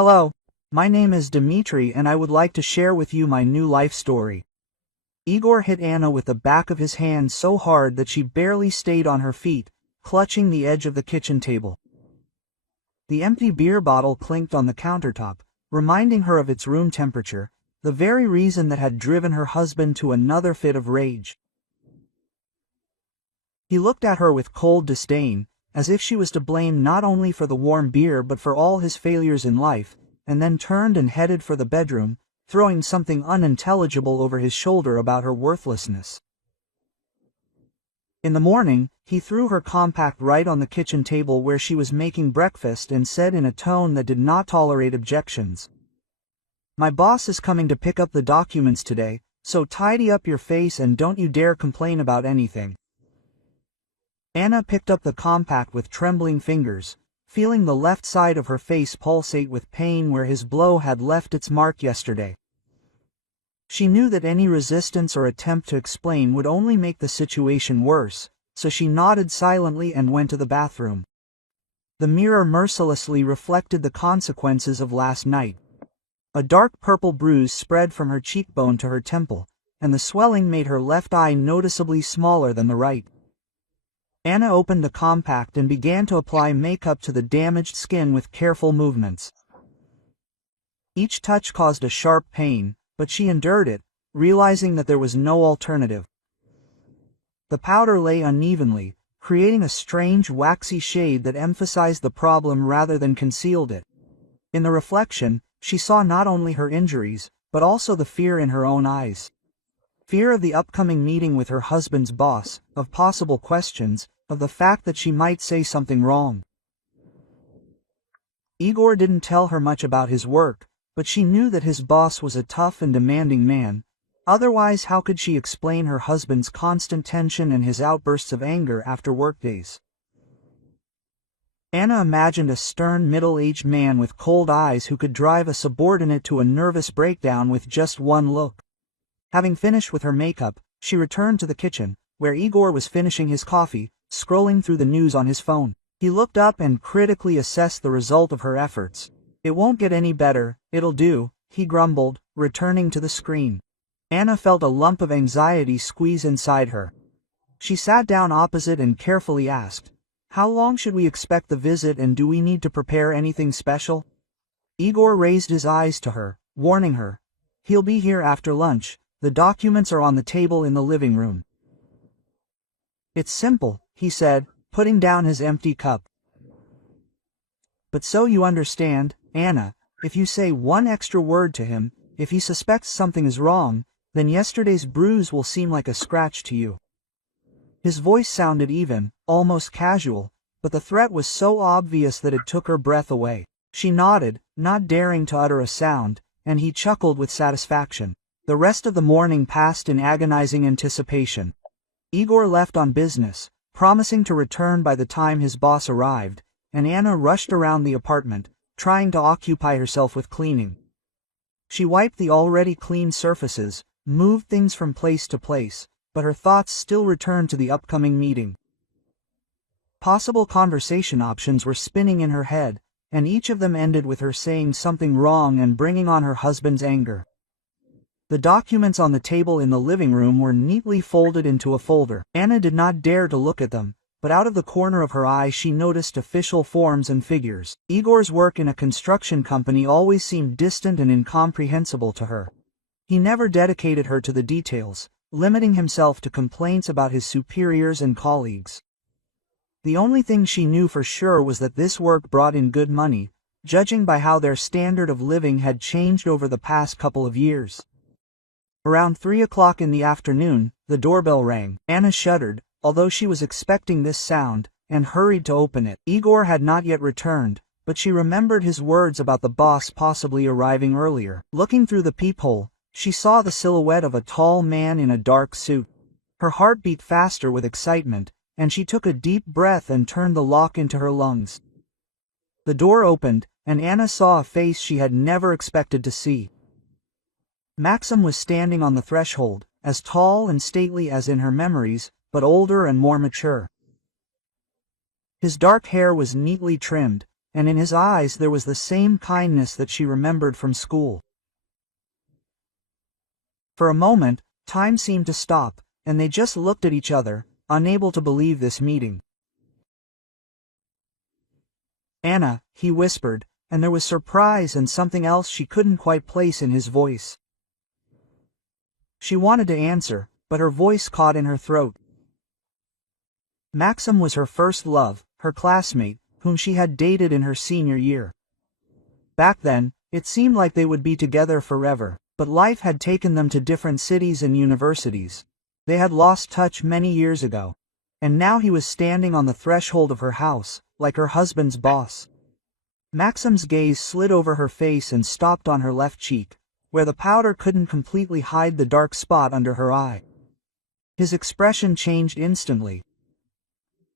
Hello, my name is Dmitry and I would like to share with you my new life story. Igor hit Anna with the back of his hand so hard that she barely stayed on her feet, clutching the edge of the kitchen table. The empty beer bottle clinked on the countertop, reminding her of its room temperature, the very reason that had driven her husband to another fit of rage. He looked at her with cold disdain, as if she was to blame not only for the warm beer but for all his failures in life, and then turned and headed for the bedroom, throwing something unintelligible over his shoulder about her worthlessness. In the morning, he threw her compact right on the kitchen table where she was making breakfast and said in a tone that did not tolerate objections, "My boss is coming to pick up the documents today, so tidy up your face and don't you dare complain about anything." Anna picked up the compact with trembling fingers, feeling the left side of her face pulsate with pain where his blow had left its mark yesterday. She knew that any resistance or attempt to explain would only make the situation worse, so she nodded silently and went to the bathroom. The mirror mercilessly reflected the consequences of last night. A dark purple bruise spread from her cheekbone to her temple, and the swelling made her left eye noticeably smaller than the right. Anna opened the compact and began to apply makeup to the damaged skin with careful movements. Each touch caused a sharp pain, but she endured it, realizing that there was no alternative. The powder lay unevenly, creating a strange waxy shade that emphasized the problem rather than concealed it. In the reflection, she saw not only her injuries, but also the fear in her own eyes. Fear of the upcoming meeting with her husband's boss, of possible questions, of the fact that she might say something wrong. Igor didn't tell her much about his work, but she knew that his boss was a tough and demanding man. Otherwise, how could she explain her husband's constant tension and his outbursts of anger after workdays? Anna imagined a stern middle-aged man with cold eyes who could drive a subordinate to a nervous breakdown with just one look. Having finished with her makeup, she returned to the kitchen, where Igor was finishing his coffee, scrolling through the news on his phone. He looked up and critically assessed the result of her efforts. "It won't get any better, it'll do," he grumbled, returning to the screen. Anna felt a lump of anxiety squeeze inside her. She sat down opposite and carefully asked, "How long should we expect the visit and do we need to prepare anything special?" Igor raised his eyes to her, warning her, "He'll be here after lunch. The documents are on the table in the living room." "It's simple," he said, putting down his empty cup. "But so you understand, Anna, if you say one extra word to him, if he suspects something is wrong, then yesterday's bruise will seem like a scratch to you." His voice sounded even, almost casual, but the threat was so obvious that it took her breath away. She nodded, not daring to utter a sound, and he chuckled with satisfaction. The rest of the morning passed in agonizing anticipation. Igor left on business, promising to return by the time his boss arrived, and Anna rushed around the apartment, trying to occupy herself with cleaning. She wiped the already clean surfaces, moved things from place to place, but her thoughts still returned to the upcoming meeting. Possible conversation options were spinning in her head, and each of them ended with her saying something wrong and bringing on her husband's anger. The documents on the table in the living room were neatly folded into a folder. Anna did not dare to look at them, but out of the corner of her eye she noticed official forms and figures. Igor's work in a construction company always seemed distant and incomprehensible to her. He never dedicated her to the details, limiting himself to complaints about his superiors and colleagues. The only thing she knew for sure was that this work brought in good money, judging by how their standard of living had changed over the past couple of years. Around 3 o'clock in the afternoon, the doorbell rang. Anna shuddered, although she was expecting this sound, and hurried to open it. Igor had not yet returned, but she remembered his words about the boss possibly arriving earlier. Looking through the peephole, she saw the silhouette of a tall man in a dark suit. Her heart beat faster with excitement, and she took a deep breath and turned the lock into her lungs. The door opened, and Anna saw a face she had never expected to see. Maxim was standing on the threshold, as tall and stately as in her memories, but older and more mature. His dark hair was neatly trimmed, and in his eyes there was the same kindness that she remembered from school. For a moment, time seemed to stop, and they just looked at each other, unable to believe this meeting. "Anna," he whispered, and there was surprise and something else she couldn't quite place in his voice. She wanted to answer, but her voice caught in her throat. Maxim was her first love, her classmate, whom she had dated in her senior year. Back then, it seemed like they would be together forever, but life had taken them to different cities and universities. They had lost touch many years ago. And now he was standing on the threshold of her house, like her husband's boss. Maxim's gaze slid over her face and stopped on her left cheek, where the powder couldn't completely hide the dark spot under her eye. His expression changed instantly.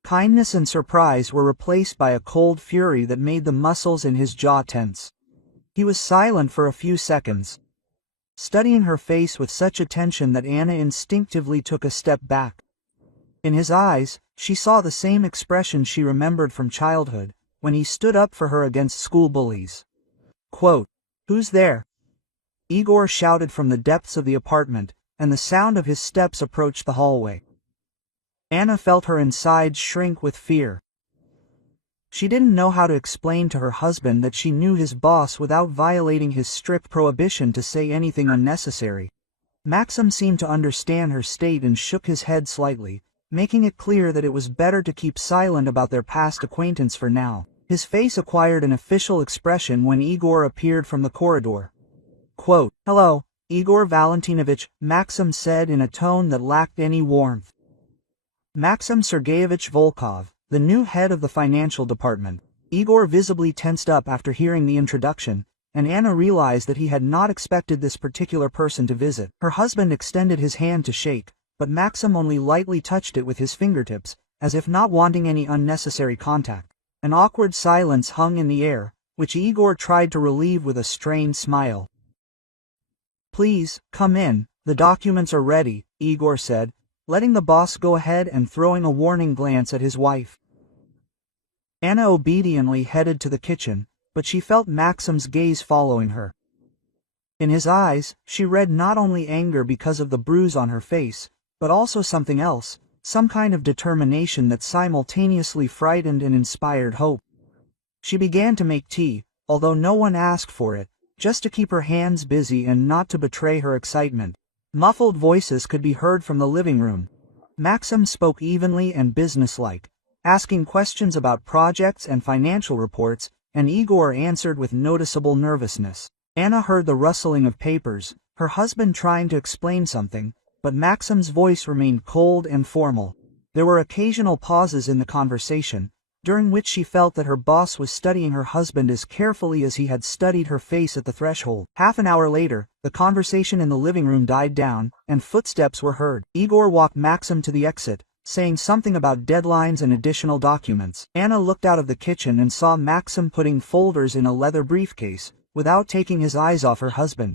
Kindness and surprise were replaced by a cold fury that made the muscles in his jaw tense. He was silent for a few seconds, studying her face with such attention that Anna instinctively took a step back. In his eyes, she saw the same expression she remembered from childhood, when he stood up for her against school bullies. Quote, "Who's there?" Igor shouted from the depths of the apartment, and the sound of his steps approached the hallway. Anna felt her insides shrink with fear. She didn't know how to explain to her husband that she knew his boss without violating his strict prohibition to say anything unnecessary. Maxim seemed to understand her state and shook his head slightly, making it clear that it was better to keep silent about their past acquaintance for now. His face acquired an official expression when Igor appeared from the corridor. Quote, "Hello, Igor Valentinovich," Maxim said in a tone that lacked any warmth. Maxim Sergeyevich Volkov, the new head of the financial department. Igor visibly tensed up after hearing the introduction, and Anna realized that he had not expected this particular person to visit. Her husband extended his hand to shake, but Maxim only lightly touched it with his fingertips, as if not wanting any unnecessary contact. An awkward silence hung in the air, which Igor tried to relieve with a strained smile. "Please, come in, the documents are ready," Igor said, letting the boss go ahead and throwing a warning glance at his wife. Anna obediently headed to the kitchen, but she felt Maxim's gaze following her. In his eyes, she read not only anger because of the bruise on her face, but also something else, some kind of determination that simultaneously frightened and inspired hope. She began to make tea, although no one asked for it, just to keep her hands busy and not to betray her excitement. Muffled voices could be heard from the living room. Maxim spoke evenly and businesslike, asking questions about projects and financial reports, and Igor answered with noticeable nervousness. Anna heard the rustling of papers, her husband trying to explain something, but Maxim's voice remained cold and formal. There were occasional pauses in the conversation, during which she felt that her boss was studying her husband as carefully as he had studied her face at the threshold. Half an hour later, the conversation in the living room died down, and footsteps were heard. Igor walked Maxim to the exit, saying something about deadlines and additional documents. Anna looked out of the kitchen and saw Maxim putting folders in a leather briefcase, without taking his eyes off her husband.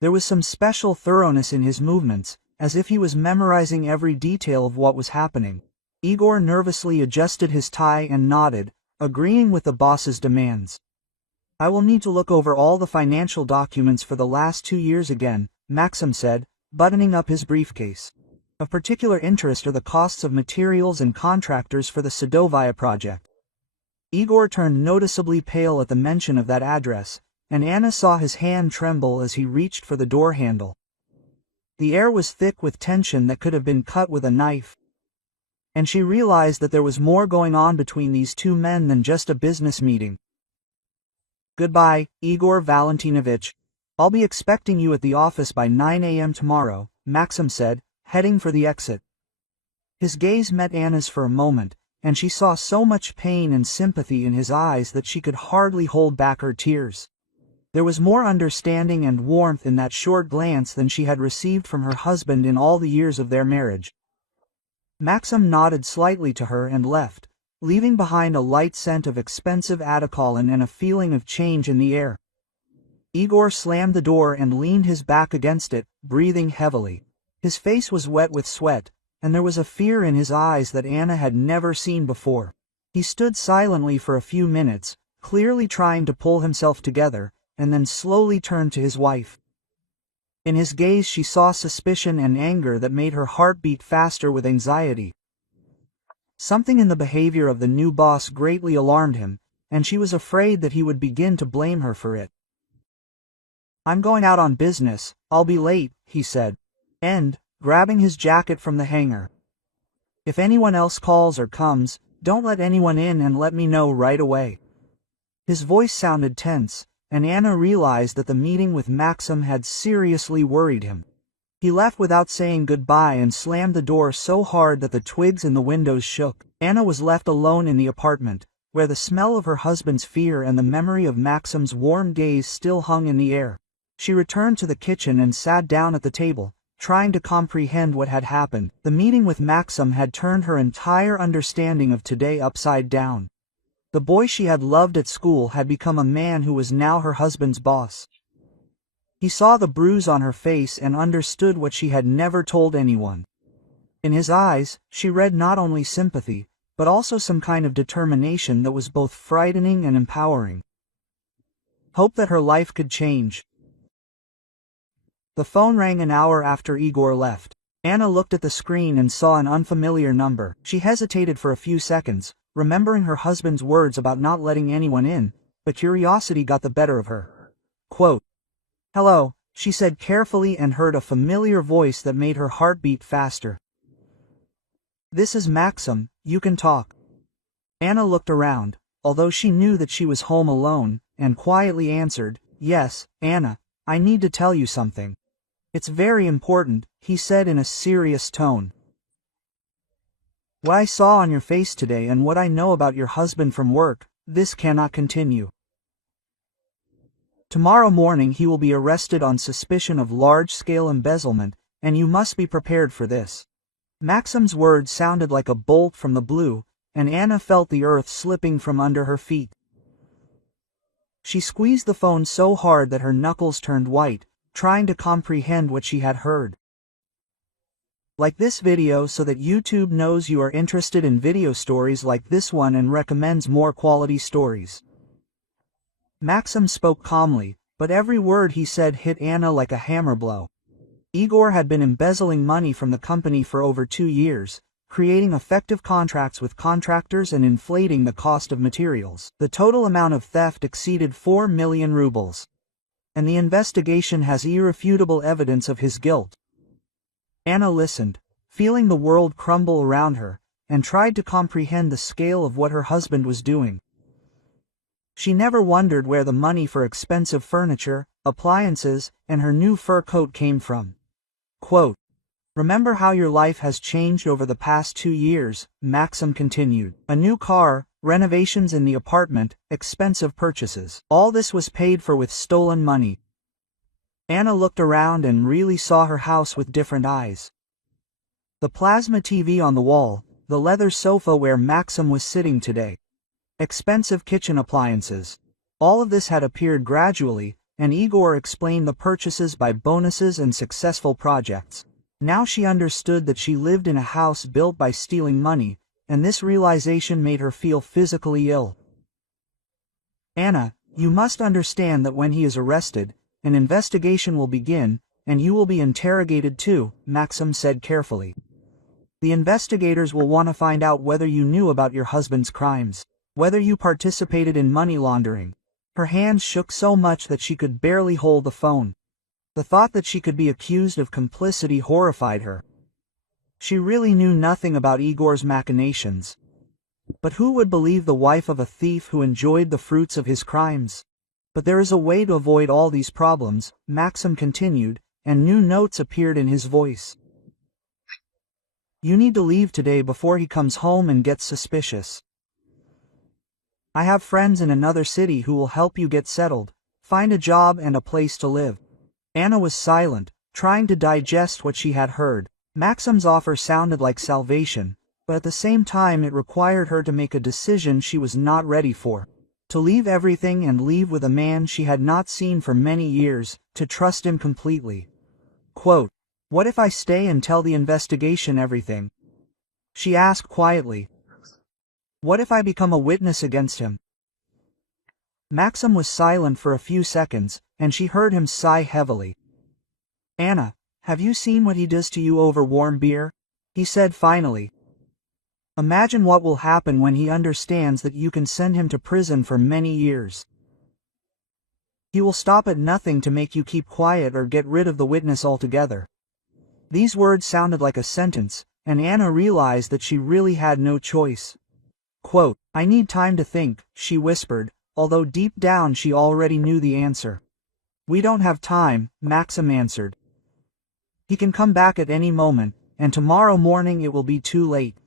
There was some special thoroughness in his movements, as if he was memorizing every detail of what was happening. Igor nervously adjusted his tie and nodded, agreeing with the boss's demands. "I will need to look over all the financial documents for the last 2 years again," Maxim said, buttoning up his briefcase. "Of particular interest are the costs of materials and contractors for the Sadovaya project." Igor turned noticeably pale at the mention of that address, and Anna saw his hand tremble as he reached for the door handle. The air was thick with tension that could have been cut with a knife, and she realized that there was more going on between these two men than just a business meeting. "Goodbye, Igor Valentinovich. I'll be expecting you at the office by 9 a.m. tomorrow," Maxim said, heading for the exit. His gaze met Anna's for a moment, and she saw so much pain and sympathy in his eyes that she could hardly hold back her tears. There was more understanding and warmth in that short glance than she had received from her husband in all the years of their marriage. Maxim nodded slightly to her and left, leaving behind a light scent of expensive Adicolin and a feeling of change in the air. Igor slammed the door and leaned his back against it, breathing heavily. His face was wet with sweat, and there was a fear in his eyes that Anna had never seen before. He stood silently for a few minutes, clearly trying to pull himself together, and then slowly turned to his wife. In his gaze she saw suspicion and anger that made her heart beat faster with anxiety. Something in the behavior of the new boss greatly alarmed him, and she was afraid that he would begin to blame her for it. "I'm going out on business, I'll be late," he said, grabbing his jacket from the hanger. "If anyone else calls or comes, don't let anyone in and let me know right away." His voice sounded tense, and Anna realized that the meeting with Maxim had seriously worried him. He left without saying goodbye and slammed the door so hard that the twigs in the windows shook. Anna was left alone in the apartment, where the smell of her husband's fear and the memory of Maxim's warm gaze still hung in the air. She returned to the kitchen and sat down at the table, trying to comprehend what had happened. The meeting with Maxim had turned her entire understanding of today upside down. The boy she had loved at school had become a man who was now her husband's boss. He saw the bruise on her face and understood what she had never told anyone. In his eyes, she read not only sympathy, but also some kind of determination that was both frightening and empowering. Hope that her life could change. The phone rang an hour after Igor left. Anna looked at the screen and saw an unfamiliar number. She hesitated for a few seconds, remembering her husband's words about not letting anyone in, but curiosity got the better of her. Quote, "Hello," she said carefully and heard a familiar voice that made her heart beat faster. "This is Maxim, you can talk." Anna looked around, although she knew that she was home alone, and quietly answered, "Yes, Anna, I need to tell you something." "It's very important," he said in a serious tone. "What I saw on your face today and what I know about your husband from work, this cannot continue. Tomorrow morning he will be arrested on suspicion of large-scale embezzlement, and you must be prepared for this." Maxim's words sounded like a bolt from the blue, and Anna felt the earth slipping from under her feet. She squeezed the phone so hard that her knuckles turned white, trying to comprehend what she had heard. Like this video so that YouTube knows you are interested in video stories like this one and recommends more quality stories. Maxim spoke calmly, but every word he said hit Anna like a hammer blow. Igor had been embezzling money from the company for over 2 years, creating effective contracts with contractors and inflating the cost of materials. The total amount of theft exceeded 4 million rubles. And the investigation has irrefutable evidence of his guilt. Anna listened, feeling the world crumble around her, and tried to comprehend the scale of what her husband was doing. She never wondered where the money for expensive furniture, appliances, and her new fur coat came from. Quote, "Remember how your life has changed over the past 2 years, Maxim continued. A new car, renovations in the apartment, expensive purchases. All this was paid for with stolen money." Anna looked around and really saw her house with different eyes. The plasma TV on the wall, the leather sofa where Maxim was sitting today. Expensive kitchen appliances. All of this had appeared gradually, and Igor explained the purchases by bonuses and successful projects. Now she understood that she lived in a house built by stealing money, and this realization made her feel physically ill. "Anna, you must understand that when he is arrested, an investigation will begin, and you will be interrogated too," Maxim said carefully. "The investigators will want to find out whether you knew about your husband's crimes. Whether you participated in money laundering." Her hands shook so much that she could barely hold the phone. The thought that she could be accused of complicity horrified her. She really knew nothing about Igor's machinations. But who would believe the wife of a thief who enjoyed the fruits of his crimes? "But there is a way to avoid all these problems," Maxim continued, and new notes appeared in his voice. "You need to leave today before he comes home and gets suspicious. I have friends in another city who will help you get settled, find a job and a place to live." Anna was silent, trying to digest what she had heard. Maxim's offer sounded like salvation, but at the same time it required her to make a decision she was not ready for. To leave everything and leave with a man she had not seen for many years, to trust him completely. Quote, "What if I stay and tell the investigation everything?" she asked quietly. "What if I become a witness against him?" Maxim was silent for a few seconds, and she heard him sigh heavily. "Anna, have you seen what he does to you over warm beer?" he said finally. "Imagine what will happen when he understands that you can send him to prison for many years. He will stop at nothing to make you keep quiet or get rid of the witness altogether." These words sounded like a sentence, and Anna realized that she really had no choice. Quote, "I need time to think," she whispered, although deep down she already knew the answer. "We don't have time," Maxim answered. "He can come back at any moment, and tomorrow morning it will be too late."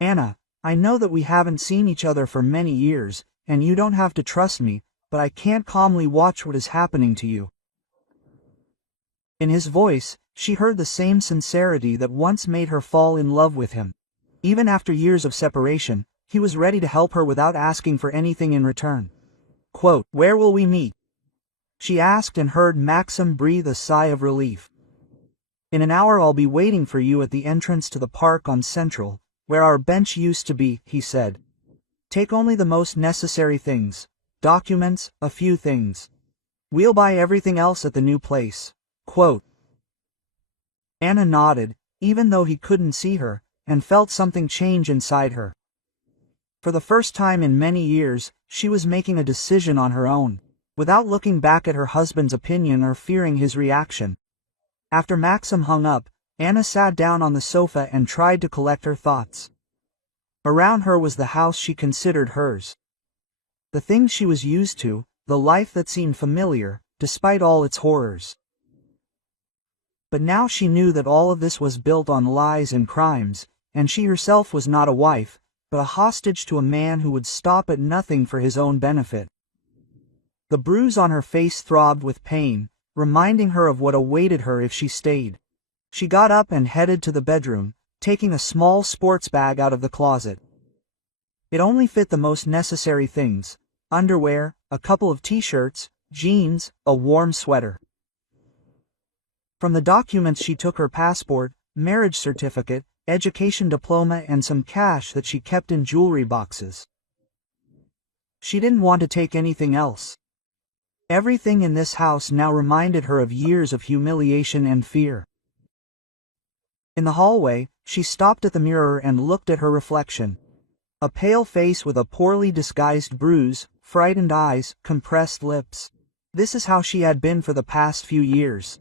"Anna, I know that we haven't seen each other for many years, and you don't have to trust me, but I can't calmly watch what is happening to you." In his voice, she heard the same sincerity that once made her fall in love with him. Even after years of separation, he was ready to help her without asking for anything in return. Quote, "Where will we meet?" she asked, and heard Maxim breathe a sigh of relief. "In an hour I'll be waiting for you at the entrance to the park on Central, where our bench used to be," he said. "Take only the most necessary things. Documents, a few things. We'll buy everything else at the new place." Quote. Anna nodded, even though he couldn't see her, and felt something change inside her. For the first time in many years, she was making a decision on her own, without looking back at her husband's opinion or fearing his reaction. After Maxim hung up, Anna sat down on the sofa and tried to collect her thoughts. Around her was the house she considered hers. The things she was used to, the life that seemed familiar, despite all its horrors. But now she knew that all of this was built on lies and crimes, and she herself was not a wife, but a hostage to a man who would stop at nothing for his own benefit. The bruise on her face throbbed with pain, reminding her of what awaited her if she stayed. She got up and headed to the bedroom, taking a small sports bag out of the closet. It only fit the most necessary things: underwear, a couple of t-shirts, jeans, a warm sweater. From the documents she took her passport, marriage certificate, education diploma, and some cash that she kept in jewelry boxes. She didn't want to take anything else. Everything in this house now reminded her of years of humiliation and fear. In the hallway, she stopped at the mirror and looked at her reflection. A pale face with a poorly disguised bruise, frightened eyes, compressed lips. This is how she had been for the past few years.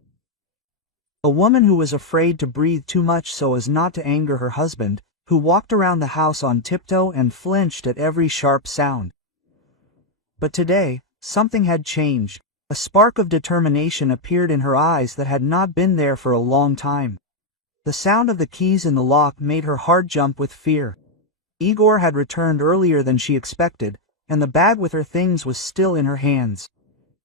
A woman who was afraid to breathe too much so as not to anger her husband, who walked around the house on tiptoe and flinched at every sharp sound. But today, something had changed. A spark of determination appeared in her eyes that had not been there for a long time. The sound of the keys in the lock made her heart jump with fear. Igor had returned earlier than she expected, and the bag with her things was still in her hands.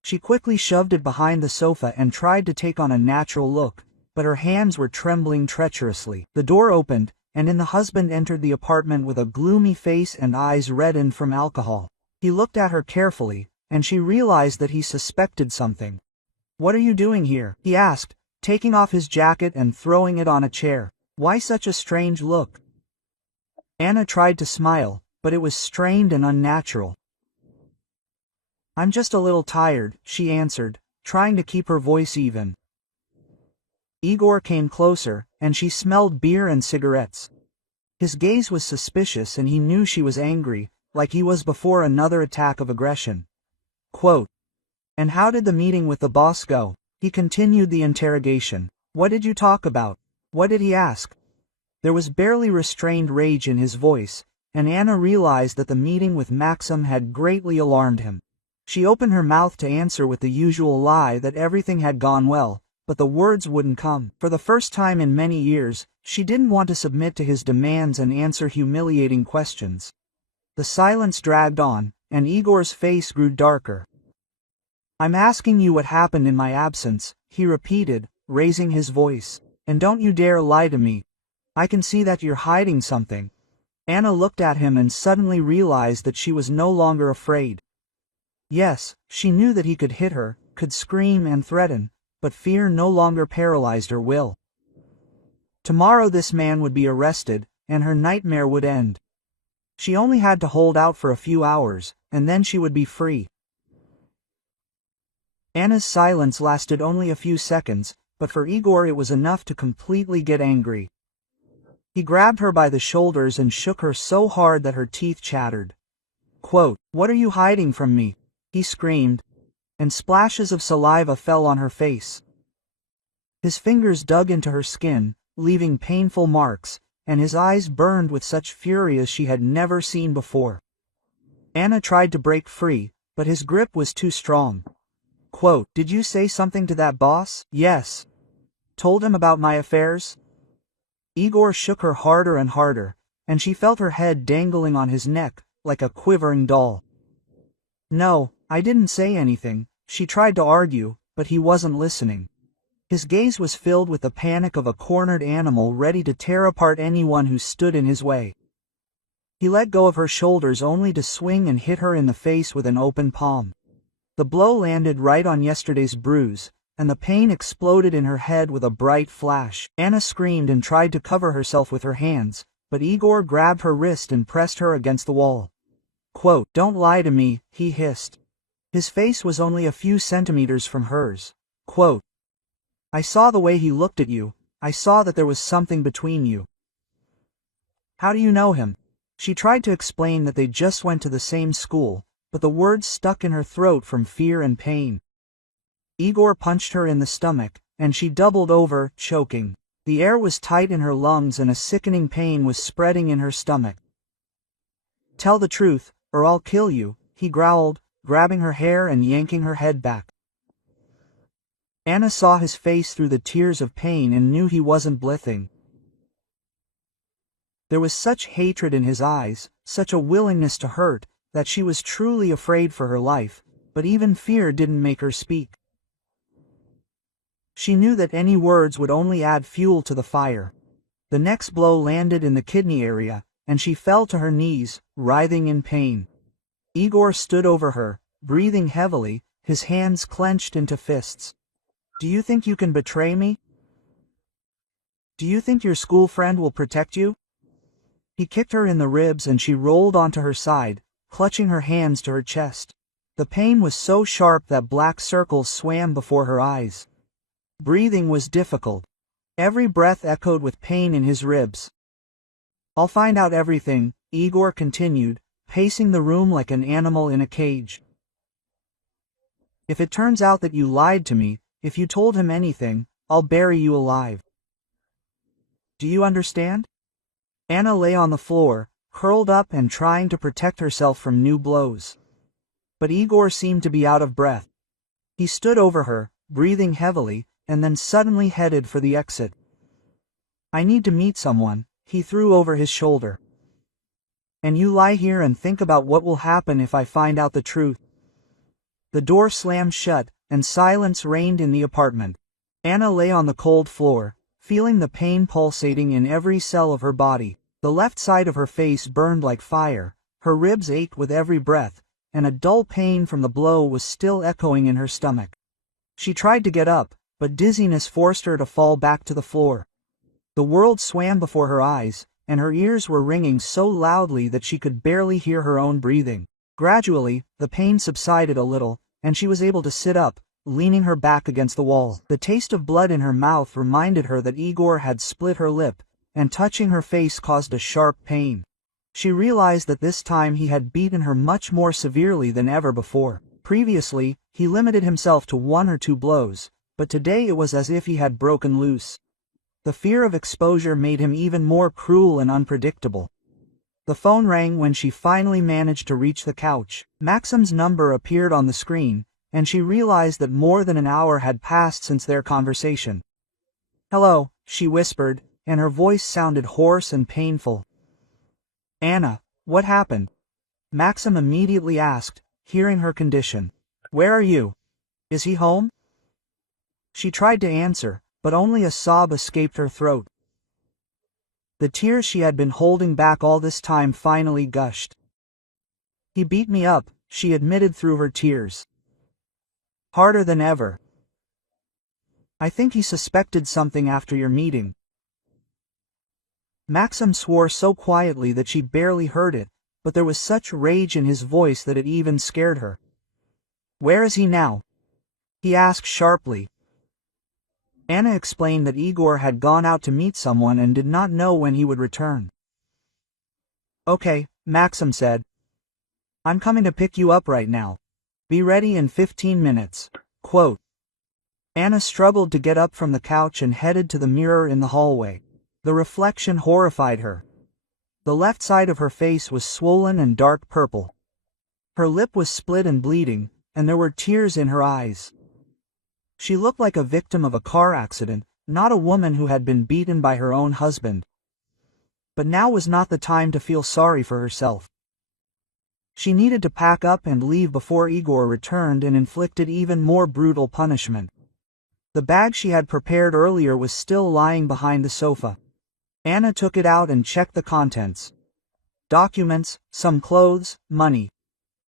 She quickly shoved it behind the sofa and tried to take on a natural look, but her hands were trembling treacherously. The door opened, and the husband entered the apartment with a gloomy face and eyes reddened from alcohol. He looked at her carefully, and she realized that he suspected something. "What are you doing here?" he asked, taking off his jacket and throwing it on a chair. "Why such a strange look?" Anna tried to smile, but it was strained and unnatural. "I'm just a little tired," she answered, trying to keep her voice even. Igor came closer, and she smelled beer and cigarettes. His gaze was suspicious, and he knew she was angry, like he was before another attack of aggression. Quote, "And how did the meeting with the boss go?" He continued the interrogation. "What did you talk about? What did he ask?" There was barely restrained rage in his voice, and Anna realized that the meeting with Maxim had greatly alarmed him. She opened her mouth to answer with the usual lie that everything had gone well, but the words wouldn't come. For the first time in many years, she didn't want to submit to his demands and answer humiliating questions. The silence dragged on, and Igor's face grew darker. "I'm asking you what happened in my absence," he repeated, raising his voice. "And don't you dare lie to me. I can see that you're hiding something." Anna looked at him and suddenly realized that she was no longer afraid. Yes, she knew that he could hit her, could scream and threaten, but fear no longer paralyzed her will. Tomorrow this man would be arrested, and her nightmare would end. She only had to hold out for a few hours, and then she would be free. Anna's silence lasted only a few seconds, but for Igor it was enough to completely get angry. He grabbed her by the shoulders and shook her so hard that her teeth chattered. Quote, "What are you hiding from me?" he screamed, and splashes of saliva fell on her face. His fingers dug into her skin, leaving painful marks, and his eyes burned with such fury as she had never seen before. Anna tried to break free, but his grip was too strong. Quote, "Did you say something to that boss?" "Yes." "Told him about my affairs?" Igor shook her harder and harder, and she felt her head dangling on his neck, like a quivering doll. "No, I didn't say anything," she tried to argue, but he wasn't listening. His gaze was filled with the panic of a cornered animal ready to tear apart anyone who stood in his way. He let go of her shoulders only to swing and hit her in the face with an open palm. The blow landed right on yesterday's bruise, and the pain exploded in her head with a bright flash. Anna screamed and tried to cover herself with her hands, but Igor grabbed her wrist and pressed her against the wall. Quote, "Don't lie to me," he hissed. His face was only a few centimeters from hers. Quote, "I saw the way he looked at you. I saw that there was something between you." "How do you know him?" She tried to explain that they just went to the same school, but the words stuck in her throat from fear and pain. Igor punched her in the stomach, and she doubled over, choking. The air was tight in her lungs and a sickening pain was spreading in her stomach. "Tell the truth, or I'll kill you," he growled, grabbing her hair and yanking her head back. Anna saw his face through the tears of pain and knew he wasn't blithering. There was such hatred in his eyes, such a willingness to hurt, that she was truly afraid for her life, but even fear didn't make her speak. She knew that any words would only add fuel to the fire. The next blow landed in the kidney area, and she fell to her knees, writhing in pain. Igor stood over her, breathing heavily, his hands clenched into fists. "Do you think you can betray me? Do you think your school friend will protect you?" He kicked her in the ribs and she rolled onto her side, clutching her hands to her chest. The pain was so sharp that black circles swam before her eyes. Breathing was difficult. Every breath echoed with pain in his ribs. "I'll find out everything," Igor continued, pacing the room like an animal in a cage. "If it turns out that you lied to me, if you told him anything, I'll bury you alive. Do you understand?" Anna lay on the floor, curled up and trying to protect herself from new blows. But Igor seemed to be out of breath. He stood over her, breathing heavily, and then suddenly headed for the exit. "I need to meet someone," he threw over his shoulder. "And you lie here and think about what will happen if I find out the truth." The door slammed shut, and silence reigned in the apartment. Anna lay on the cold floor, feeling the pain pulsating in every cell of her body. The left side of her face burned like fire, her ribs ached with every breath, and a dull pain from the blow was still echoing in her stomach. She tried to get up, but dizziness forced her to fall back to the floor. The world swam before her eyes, and her ears were ringing so loudly that she could barely hear her own breathing. Gradually, the pain subsided a little, and she was able to sit up, leaning her back against the wall. The taste of blood in her mouth reminded her that Igor had split her lip, and touching her face caused a sharp pain. She realized that this time he had beaten her much more severely than ever before. Previously, he limited himself to 1 or 2 blows, but today it was as if he had broken loose. The fear of exposure made him even more cruel and unpredictable. The phone rang when she finally managed to reach the couch. Maxim's number appeared on the screen, and she realized that more than an hour had passed since their conversation. "Hello," she whispered, and her voice sounded hoarse and painful. "Anna, what happened?" Maxim immediately asked, hearing her condition. "Where are you? Is he home?" She tried to answer, but only a sob escaped her throat. The tears she had been holding back all this time finally gushed. "He beat me up," she admitted through her tears. "Harder than ever. I think he suspected something after your meeting." Maxim swore so quietly that she barely heard it, but there was such rage in his voice that it even scared her. "Where is he now?" he asked sharply. Anna explained that Igor had gone out to meet someone and did not know when he would return. "Okay," Maxim said. "I'm coming to pick you up right now. Be ready in 15 minutes. Quote. Anna struggled to get up from the couch and headed to the mirror in the hallway. The reflection horrified her. The left side of her face was swollen and dark purple. Her lip was split and bleeding, and there were tears in her eyes. She looked like a victim of a car accident, not a woman who had been beaten by her own husband. But now was not the time to feel sorry for herself. She needed to pack up and leave before Igor returned and inflicted even more brutal punishment. The bag she had prepared earlier was still lying behind the sofa. Anna took it out and checked the contents. Documents, some clothes, money.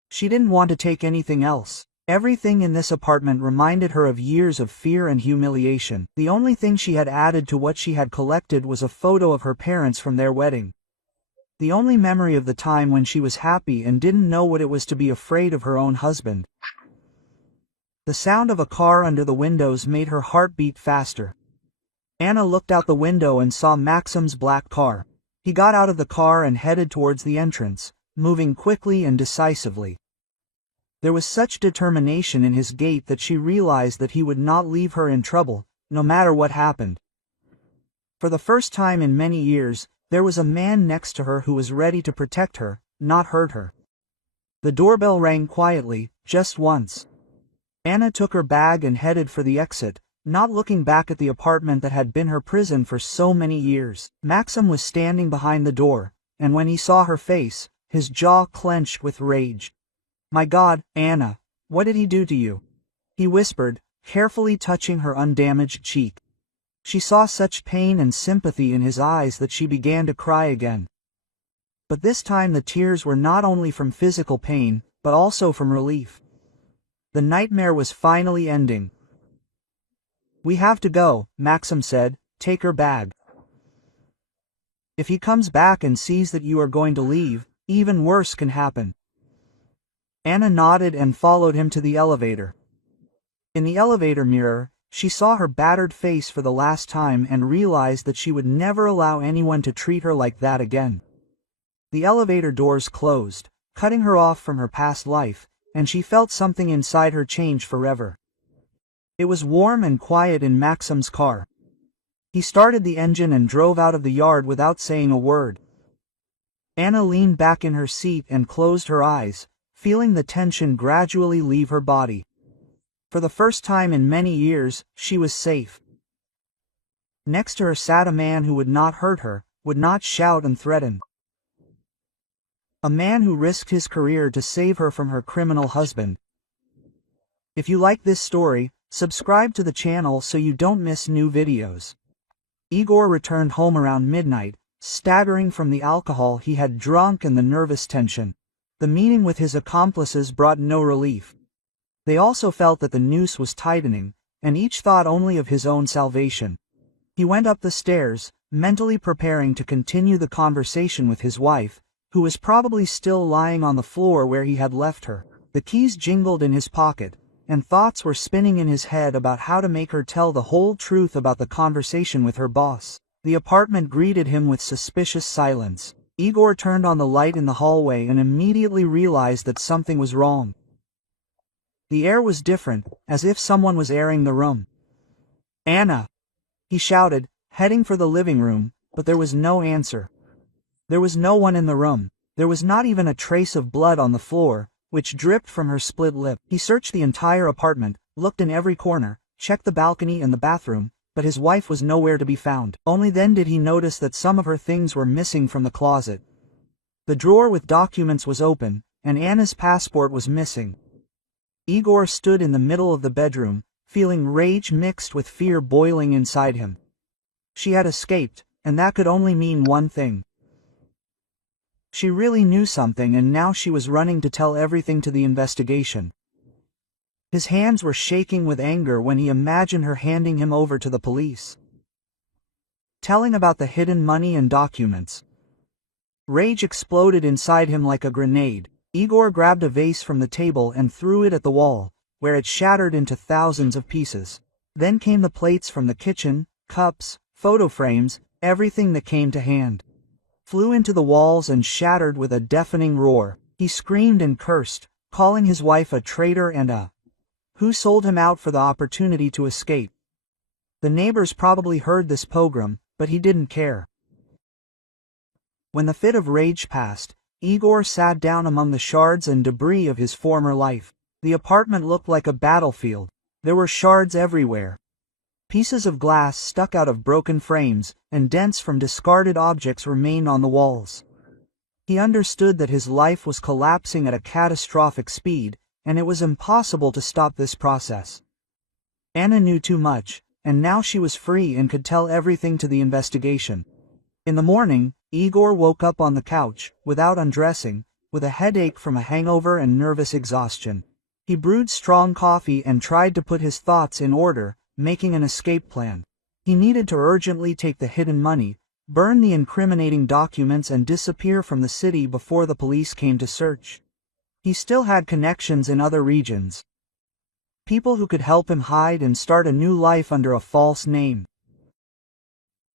She didn't want to take anything else. Everything in this apartment reminded her of years of fear and humiliation. The only thing she had added to what she had collected was a photo of her parents from their wedding. The only memory of the time when she was happy and didn't know what it was to be afraid of her own husband. The sound of a car under the windows made her heart beat faster. Anna looked out the window and saw Maxim's black car. He got out of the car and headed towards the entrance, moving quickly and decisively. There was such determination in his gait that she realized that he would not leave her in trouble, no matter what happened. For the first time in many years, there was a man next to her who was ready to protect her, not hurt her. The doorbell rang quietly, just once. Anna took her bag and headed for the exit, not looking back at the apartment that had been her prison for so many years. Maxim was standing behind the door, and when he saw her face, his jaw clenched with rage. "My God, Anna, what did he do to you?" he whispered, carefully touching her undamaged cheek. She saw such pain and sympathy in his eyes that she began to cry again. But this time the tears were not only from physical pain, but also from relief. The nightmare was finally ending. "We have to go," Maxim said. "Take her bag. If he comes back and sees that you are going to leave, even worse can happen." Anna nodded and followed him to the elevator. In the elevator mirror, she saw her battered face for the last time and realized that she would never allow anyone to treat her like that again. The elevator doors closed, cutting her off from her past life, and she felt something inside her change forever. It was warm and quiet in Maxim's car. He started the engine and drove out of the yard without saying a word. Anna leaned back in her seat and closed her eyes, feeling the tension gradually leave her body. For the first time in many years, she was safe. Next to her sat a man who would not hurt her, would not shout and threaten. A man who risked his career to save her from her criminal husband. If you like this story, subscribe to the channel so you don't miss new videos. Igor returned home around midnight, staggering from the alcohol he had drunk and the nervous tension. The meeting with his accomplices brought no relief. They also felt that the noose was tightening, and each thought only of his own salvation. He went up the stairs, mentally preparing to continue the conversation with his wife, who was probably still lying on the floor where he had left her. The keys jingled in his pocket, and thoughts were spinning in his head about how to make her tell the whole truth about the conversation with her boss. The apartment greeted him with suspicious silence. Igor turned on the light in the hallway and immediately realized that something was wrong. The air was different, as if someone was airing the room. "Anna!" he shouted, heading for the living room, but there was no answer. There was no one in the room. There was not even a trace of blood on the floor, which dripped from her split lip. He searched the entire apartment, looked in every corner, checked the balcony and the bathroom, but his wife was nowhere to be found. Only then did he notice that some of her things were missing from the closet. The drawer with documents was open, and Anna's passport was missing. Igor stood in the middle of the bedroom, feeling rage mixed with fear boiling inside him. She had escaped, and that could only mean one thing. She really knew something, and now she was running to tell everything to the investigation. His hands were shaking with anger when he imagined her handing him over to the police, telling about the hidden money and documents. Rage exploded inside him like a grenade. Igor grabbed a vase from the table and threw it at the wall, where it shattered into thousands of pieces. Then came the plates from the kitchen, cups, photo frames, everything that came to hand flew into the walls and shattered with a deafening roar. He screamed and cursed, calling his wife a traitor and a who sold him out for the opportunity to escape. The neighbors probably heard this pogrom, but he didn't care. When the fit of rage passed, Igor sat down among the shards and debris of his former life. The apartment looked like a battlefield. There were shards everywhere. Pieces of glass stuck out of broken frames, and dents from discarded objects remained on the walls. He understood that his life was collapsing at a catastrophic speed, and it was impossible to stop this process. Anna knew too much, and now she was free and could tell everything to the investigation. In the morning, Igor woke up on the couch, without undressing, with a headache from a hangover and nervous exhaustion. He brewed strong coffee and tried to put his thoughts in order, making an escape plan. He needed to urgently take the hidden money, burn the incriminating documents and disappear from the city before the police came to search. He still had connections in other regions. People who could help him hide and start a new life under a false name.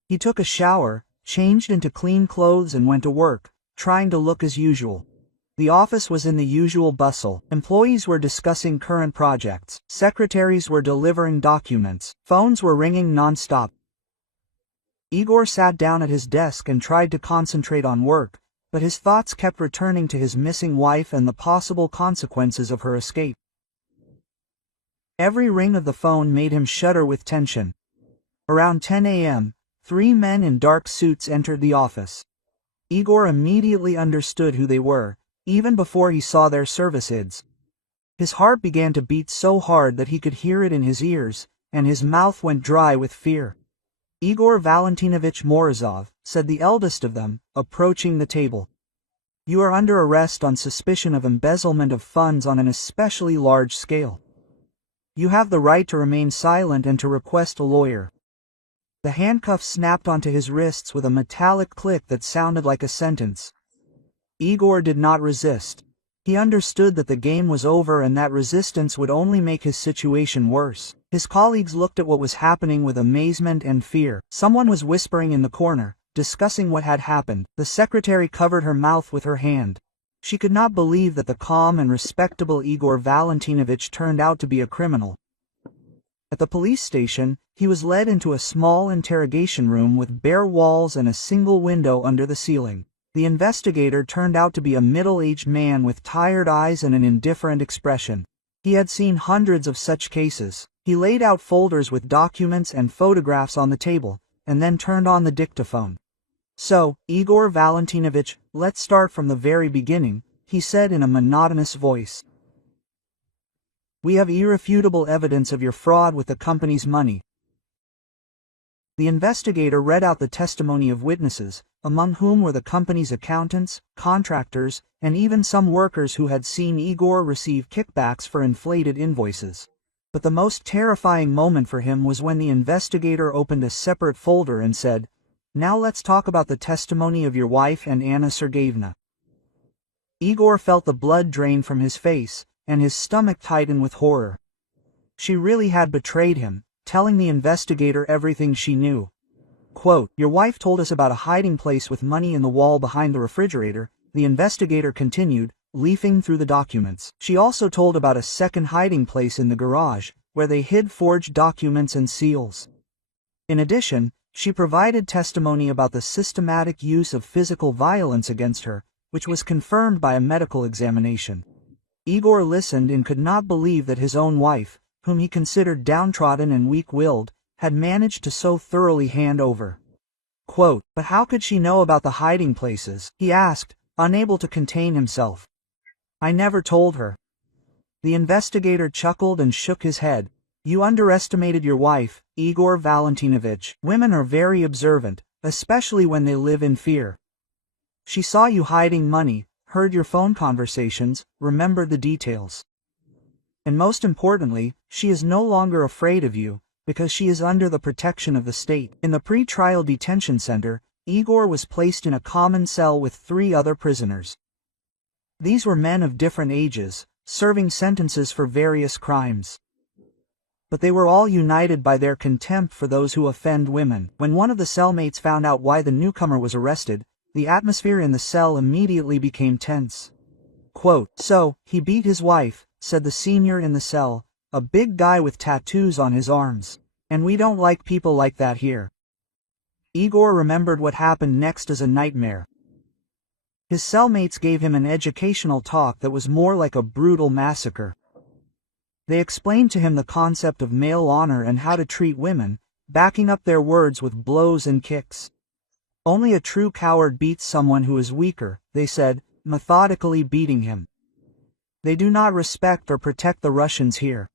He took a shower, changed into clean clothes and went to work, trying to look as usual. The office was in the usual bustle. Employees were discussing current projects. Secretaries were delivering documents. Phones were ringing non-stop. Igor sat down at his desk and tried to concentrate on work, but his thoughts kept returning to his missing wife and the possible consequences of her escape. Every ring of the phone made him shudder with tension. Around 10 a.m., 3 men in dark suits entered the office. Igor immediately understood who they were, even before he saw their service ids. His heart began to beat so hard that he could hear it in his ears, and his mouth went dry with fear. Igor Valentinovich Morozov, said the eldest of them, approaching the table. You are under arrest on suspicion of embezzlement of funds on an especially large scale. You have the right to remain silent and to request a lawyer. The handcuffs snapped onto his wrists with a metallic click that sounded like a sentence. Igor did not resist. He understood that the game was over and that resistance would only make his situation worse. His colleagues looked at what was happening with amazement and fear. Someone was whispering in the corner, discussing what had happened. The secretary covered her mouth with her hand. She could not believe that the calm and respectable Igor Valentinovich turned out to be a criminal. At the police station, he was led into a small interrogation room with bare walls and a single window under the ceiling. The investigator turned out to be a middle-aged man with tired eyes and an indifferent expression. He had seen hundreds of such cases. He laid out folders with documents and photographs on the table, and then turned on the dictaphone. So, Igor Valentinovich, let's start from the very beginning, he said in a monotonous voice. We have irrefutable evidence of your fraud with the company's money. The investigator read out the testimony of witnesses, among whom were the company's accountants, contractors, and even some workers who had seen Igor receive kickbacks for inflated invoices. But the most terrifying moment for him was when the investigator opened a separate folder and said, Now let's talk about the testimony of your wife and Anna Sergeyevna. Igor felt the blood drain from his face, and his stomach tighten with horror. She really had betrayed him, telling the investigator everything she knew. Quote, Your wife told us about a hiding place with money in the wall behind the refrigerator, the investigator continued, leafing through the documents. She also told about a second hiding place in the garage, where they hid forged documents and seals. In addition, she provided testimony about the systematic use of physical violence against her, which was confirmed by a medical examination. Igor listened and could not believe that his own wife, whom he considered downtrodden and weak-willed, had managed to so thoroughly hand over. Quote, But how could she know about the hiding places? He asked, unable to contain himself. I never told her. The investigator chuckled and shook his head. You underestimated your wife, Igor Valentinovich. Women are very observant, especially when they live in fear. She saw you hiding money, heard your phone conversations, remembered the details. And most importantly, she is no longer afraid of you, because she is under the protection of the state. In the pre-trial detention center, Igor was placed in a common cell with 3 other prisoners. These were men of different ages, serving sentences for various crimes. But they were all united by their contempt for those who offend women. When one of the cellmates found out why the newcomer was arrested, the atmosphere in the cell immediately became tense. Quote, "So, he beat his wife," said the senior in the cell, a big guy with tattoos on his arms. "And we don't like people like that here." Igor remembered what happened next as a nightmare. His cellmates gave him an educational talk that was more like a brutal massacre. They explained to him the concept of male honor and how to treat women, backing up their words with blows and kicks. "Only a true coward beats someone who is weaker," they said, methodically beating him. "They do not respect or protect the Russians here."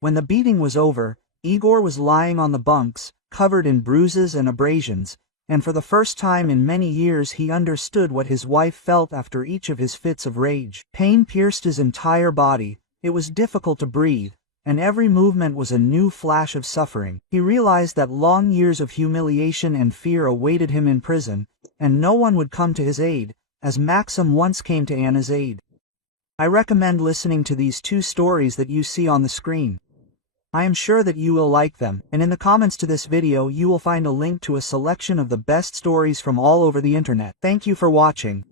When the beating was over, Igor was lying on the bunks, covered in bruises and abrasions, and for the first time in many years he understood what his wife felt after each of his fits of rage. Pain pierced his entire body. It was difficult to breathe, and every movement was a new flash of suffering. He realized that long years of humiliation and fear awaited him in prison, and no one would come to his aid, as Maxim once came to Anna's aid. I recommend listening to these 2 stories that you see on the screen. I am sure that you will like them, and in the comments to this video you will find a link to a selection of the best stories from all over the internet. Thank you for watching.